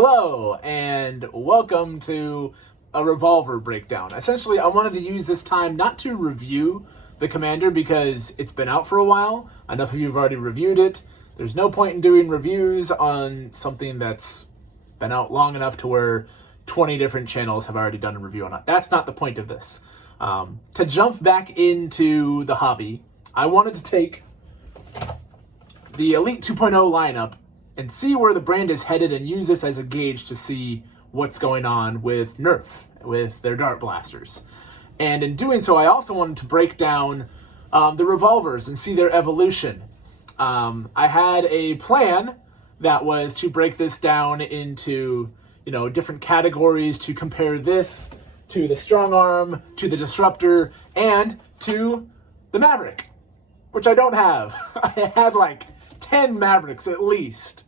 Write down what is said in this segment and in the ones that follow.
Hello, and welcome to a Revolver breakdown. Essentially, I wanted to use this time not to review the Commander because it's been out for a while. Enough of you have already reviewed it. There's no point in doing reviews on something that's been out long enough to where 20 different channels have already done a review on it. That's not the point of this. To jump back into the hobby, I wanted to take the Elite 2.0 lineup and see where the brand is headed and use this as a gauge to see what's going on with Nerf, with their dart blasters. And in doing so, I also wanted to break down the Revolvers and see their evolution. I had a plan that was to break this down into, different categories to compare this to the Strong Arm, to the Disruptor, and to the Maverick, which I don't have. I had like 10 Mavericks at least.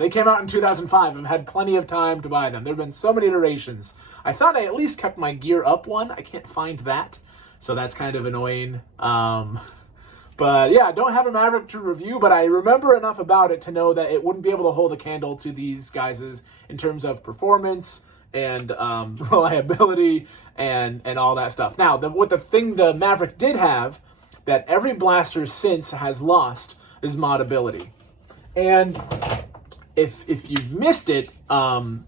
They came out in 2005. I've had plenty of time to buy them. There have been so many iterations. I thought I at least kept my Gear Up one. I can't find that, so that's kind of annoying. But yeah, I don't have a Maverick to review, but I remember enough about it to know that it wouldn't be able to hold a candle to these guys' in terms of performance and reliability and all that stuff. Now, the thing the Maverick did have that every blaster since has lost is modability. And if you've missed it, I've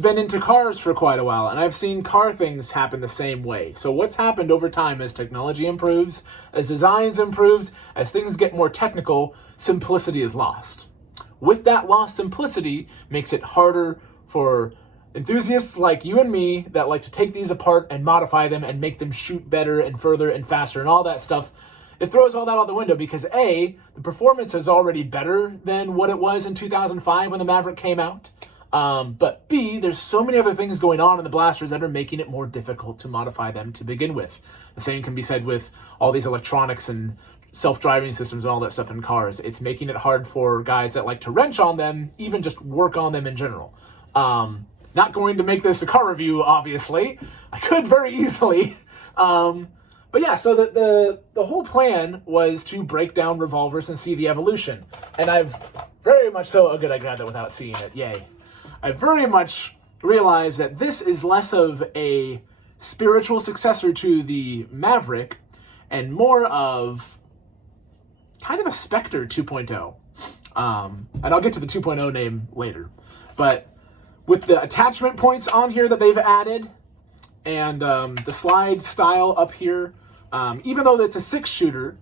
been into cars for quite a while, and I've seen car things happen the same way. So what's happened over time as technology improves, as designs improves, as things get more technical, simplicity is lost. With that lost simplicity, makes it harder for enthusiasts like you and me that like to take these apart and modify them and make them shoot better and further and faster and all that stuff. It throws all that out the window because A, the performance is already better than what it was in 2005 when the Maverick came out. But B, there's so many other things going on in the blasters that are making it more difficult to modify them to begin with. The same can be said with all these electronics and self-driving systems and all that stuff in cars. It's making it hard for guys that like to wrench on them, even just work on them in general. Not going to make this a car review, obviously. I could very easily. But yeah, so the whole plan was to break down Revolvers and see the evolution. And I've very much so, oh good, I grabbed it without seeing it, yay. I very much realized that this is less of a spiritual successor to the Maverick and more of kind of a Spectre 2.0. And I'll get to the 2.0 name later. But with the attachment points on here that they've added and the slide style up here, even though it's a 6-shooter,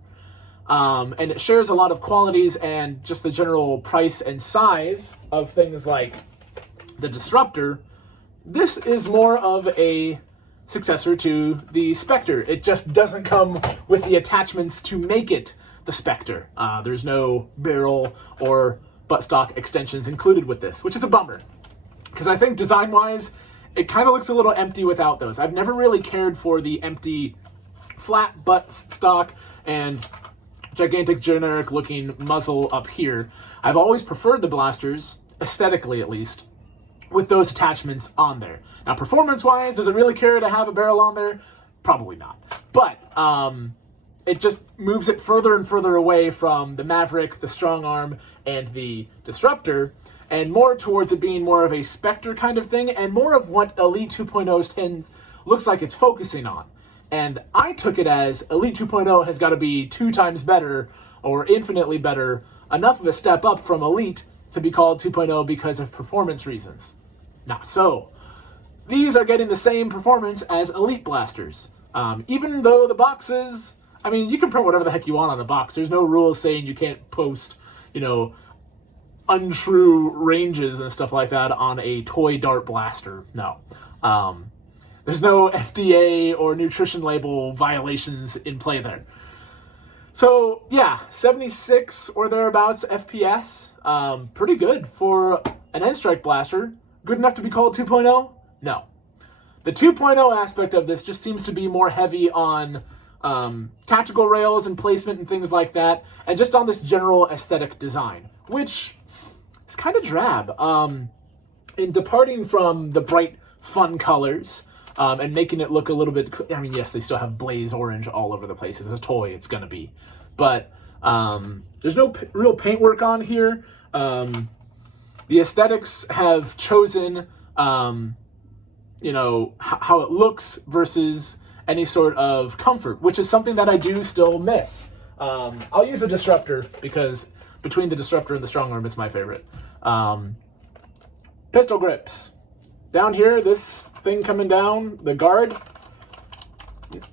and it shares a lot of qualities and just the general price and size of things like the Disruptor, this is more of a successor to the Spectre. It just doesn't come with the attachments to make it the Spectre. There's no barrel or buttstock extensions included with this, which is a bummer, because I think design-wise, it kind of looks a little empty without those. I've never really cared for the empty flat buttstock and gigantic generic looking muzzle up here. I've always preferred the blasters, aesthetically at least, with those attachments on there. Now performance wise, does it really care to have a barrel on there? Probably not. But it just moves it further and further away from the Maverick, the Strong Arm, and the Disruptor, and more towards it being more of a Spectre kind of thing, and more of what Elite 2.0's looks like it's focusing on. And I took it as Elite 2.0 has got to be 2 times better, or infinitely better, enough of a step up from Elite to be called 2.0 because of performance reasons. Not so. These are getting the same performance as Elite blasters. Even though the boxes, you can print whatever the heck you want on the box. There's no rules saying you can't post, untrue ranges and stuff like that on a toy dart blaster. No. There's no FDA or nutrition label violations in play there. So yeah, 76 or thereabouts FPS. Pretty good for an N-Strike blaster. Good enough to be called 2.0? No. The 2.0 aspect of this just seems to be more heavy on tactical rails and placement and things like that, and just on this general aesthetic design, which is kind of drab. In departing from the bright, fun colors, and making it look a little bit, yes, they still have blaze orange all over the place. It's a toy, it's gonna be. But there's no real paintwork on here. The aesthetics have chosen, you know, how it looks versus any sort of comfort, which is something that I do still miss. I'll use the Disruptor because between the Disruptor and the Strong Arm, it's my favorite. Pistol grips. Down here, this thing coming down, the guard.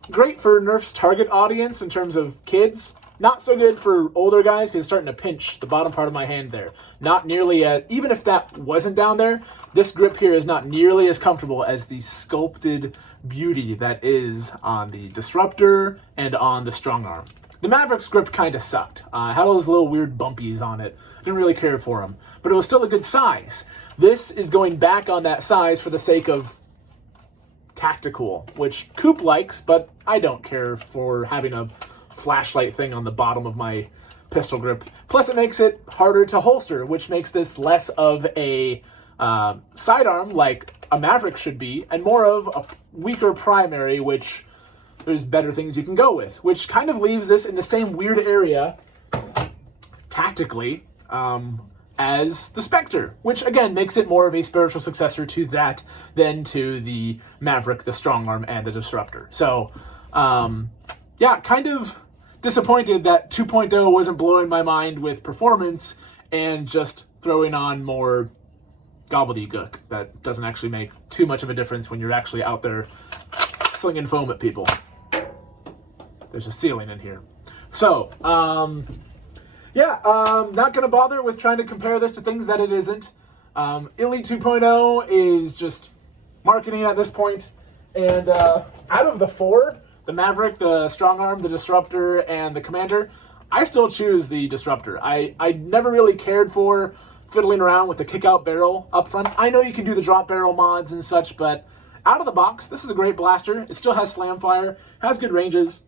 Great for Nerf's target audience in terms of kids. Not so good for older guys because it's starting to pinch the bottom part of my hand there. Not nearly even if that wasn't down there, this grip here is not nearly as comfortable as the sculpted beauty that is on the Disruptor and on the Strong Arm. The Maverick's grip kind of sucked. Had all those little weird bumpies on it. Didn't really care for them, but it was still a good size. This is going back on that size for the sake of tactical, which Coop likes, but I don't care for having a flashlight thing on the bottom of my pistol grip. Plus, it makes it harder to holster, which makes this less of a sidearm like a Maverick should be, and more of a weaker primary, which there's better things you can go with, which kind of leaves this in the same weird area tactically as the Spectre, which again makes it more of a spiritual successor to that than to the Maverick, the Strong Arm, and the Disruptor. So, yeah, kind of disappointed that 2.0 wasn't blowing my mind with performance and just throwing on more gobbledygook that doesn't actually make too much of a difference when you're actually out there slinging foam at people. There's a ceiling in here. So, yeah, not going to bother with trying to compare this to things that it isn't. Elite 2.0 is just marketing at this point. And out of the four, the Maverick, the Strong Arm, the Disruptor, and the Commander, I still choose the Disruptor. I never really cared for fiddling around with the kick-out barrel up front. I know you can do the drop barrel mods and such, but out of the box, this is a great blaster. It still has slam fire, has good ranges,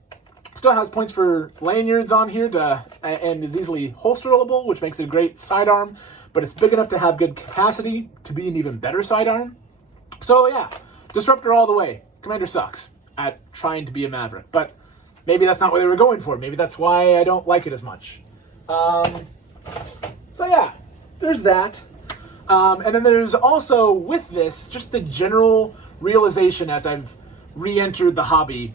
still has points for lanyards on here and is easily holsterable, which makes it a great sidearm, but it's big enough to have good capacity to be an even better sidearm. So yeah, Disruptor all the way. Commander sucks at trying to be a Maverick, but maybe that's not what they were going for. Maybe that's why I don't like it as much. So yeah, there's that. And then there's also, with this, just the general realization as I've re-entered the hobby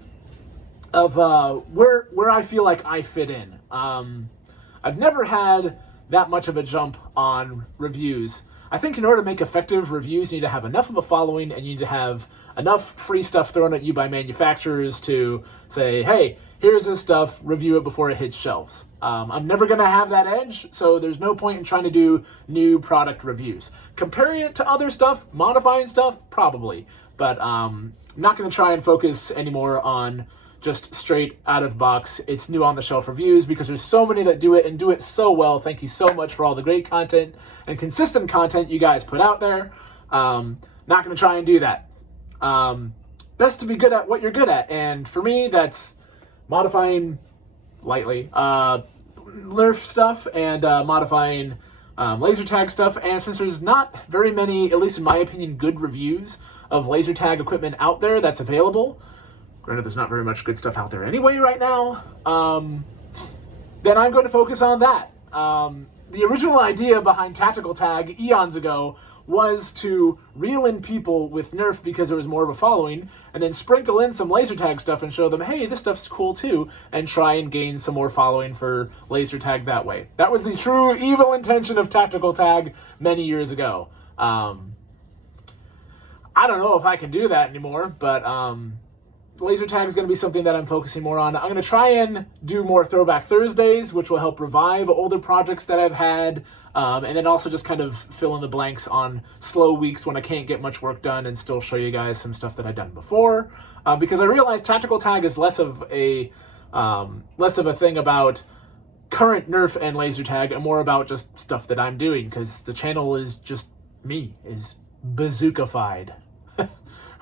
of where I feel like I fit in. I've never had that much of a jump on reviews. I think in order to make effective reviews, you need to have enough of a following and you need to have enough free stuff thrown at you by manufacturers to say, hey, here's this stuff, review it before it hits shelves. I'm never going to have that edge, so there's no point in trying to do new product reviews. Comparing it to other stuff, modifying stuff, probably. But I'm not going to try and focus anymore on just straight out of box, it's new on the shelf reviews, because there's so many that do it and do it so well. Thank you so much for all the great content and consistent content you guys put out there. Not going to try and do that. Best to be good at what you're good at. And for me, that's modifying lightly, Nerf stuff and modifying laser tag stuff. And since there's not very many, at least in my opinion, good reviews of laser tag equipment out there that's available, granted there's not very much good stuff out there anyway right now, then I'm going to focus on that. The original idea behind Tactical Tag eons ago was to reel in people with Nerf because there was more of a following, and then sprinkle in some laser tag stuff and show them, hey, this stuff's cool too, and try and gain some more following for laser tag that way. That was the true evil intention of Tactical Tag many years ago. I don't know if I can do that anymore, but laser tag is going to be something that I'm focusing more on. I'm going to try and do more Throwback Thursdays, which will help revive older projects that I've had, and then also just kind of fill in the blanks on slow weeks when I can't get much work done and still show you guys some stuff that I've done before, because I realize Tactical Tag is less of a thing about current Nerf and laser tag and more about just stuff that I'm doing, because the channel is just me, is bazookafied.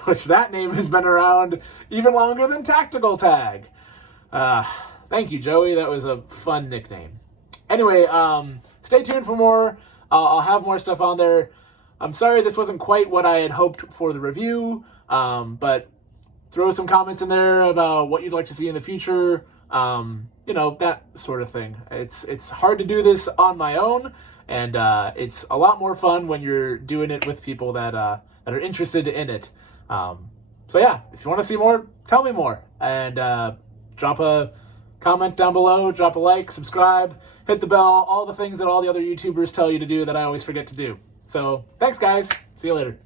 Which that name has been around even longer than Tactical Tag. Thank you, Joey. That was a fun nickname. Anyway, stay tuned for more. I'll have more stuff on there. I'm sorry this wasn't quite what I had hoped for the review, but throw some comments in there about what you'd like to see in the future. you know, that sort of thing. It's hard to do this on my own, and it's a lot more fun when you're doing it with people that are interested in it. So yeah, if you want to see more, tell me more, and drop a comment down below, drop a like, subscribe, hit the bell, all the things that all the other YouTubers tell you to do that I always forget to do. So thanks, guys. See you later.